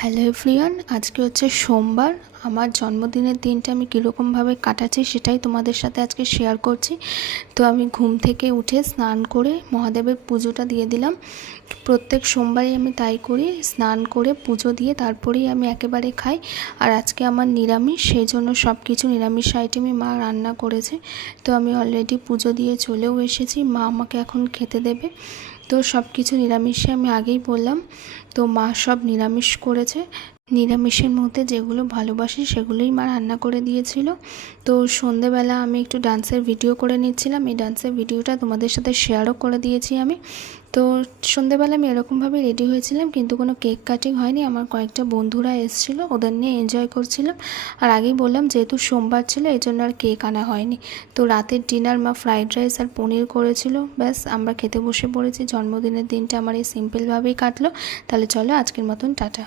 Hello everyone, আজকে হচ্ছে সোমবার। আমার জন্মদিনের দিনটা আমি কীরকমভাবে কাটাচ্ছি সেটাই তোমাদের সাথে আজকে শেয়ার করছি। তো আমি ঘুম থেকে উঠে স্নান করে মহাদেবের পুজোটা দিয়ে দিলাম। প্রত্যেক সোমবারই আমি তাই করি, স্নান করে পুজো দিয়ে তারপরেই আমি একেবারে খাই। আর আজকে আমার নিরামিষ, সেই জন্য সব কিছু নিরামিষ আইটেমই মা রান্না করেছে। তো আমি অলরেডি পুজো দিয়ে চলেও এসেছি, মা আমাকে এখন খেতে দেবে। তো সব কিছু নিরামিষে আমি আগেই বললাম, তো মা সব নিরামিষ করেছে। নিরামিষের মধ্যে যেগুলো ভালোবাসি সেগুলোই মা রান্না করে দিয়েছিল। তো সন্ধেবেলা আমি একটু ডান্সের ভিডিও করে নিচ্ছিলাম, এই ডান্সের ভিডিওটা তোমাদের সাথে শেয়ারও করে দিয়েছি আমি। তো সন্ধেবেলা আমি এরকমভাবে রেডি হয়েছিলাম, কিন্তু কোনো কেক কাটিং হয়নি। আমার কয়েকটা বন্ধুরা এসেছিলো, ওদের নিয়ে এনজয় করছিলাম। আর আগেই বললাম যেহেতু সোমবার ছিল এই জন্য আর কেক আনা হয়নি। তো রাতের ডিনার মা ফ্রাইড রাইস আর পনির করেছিল, ব্যাস আমরা খেতে বসে পড়েছি। জন্মদিনের দিনটা আমার এই সিম্পলভাবেই কাটলো। তাহলে চলো আজকের মতন টাটা।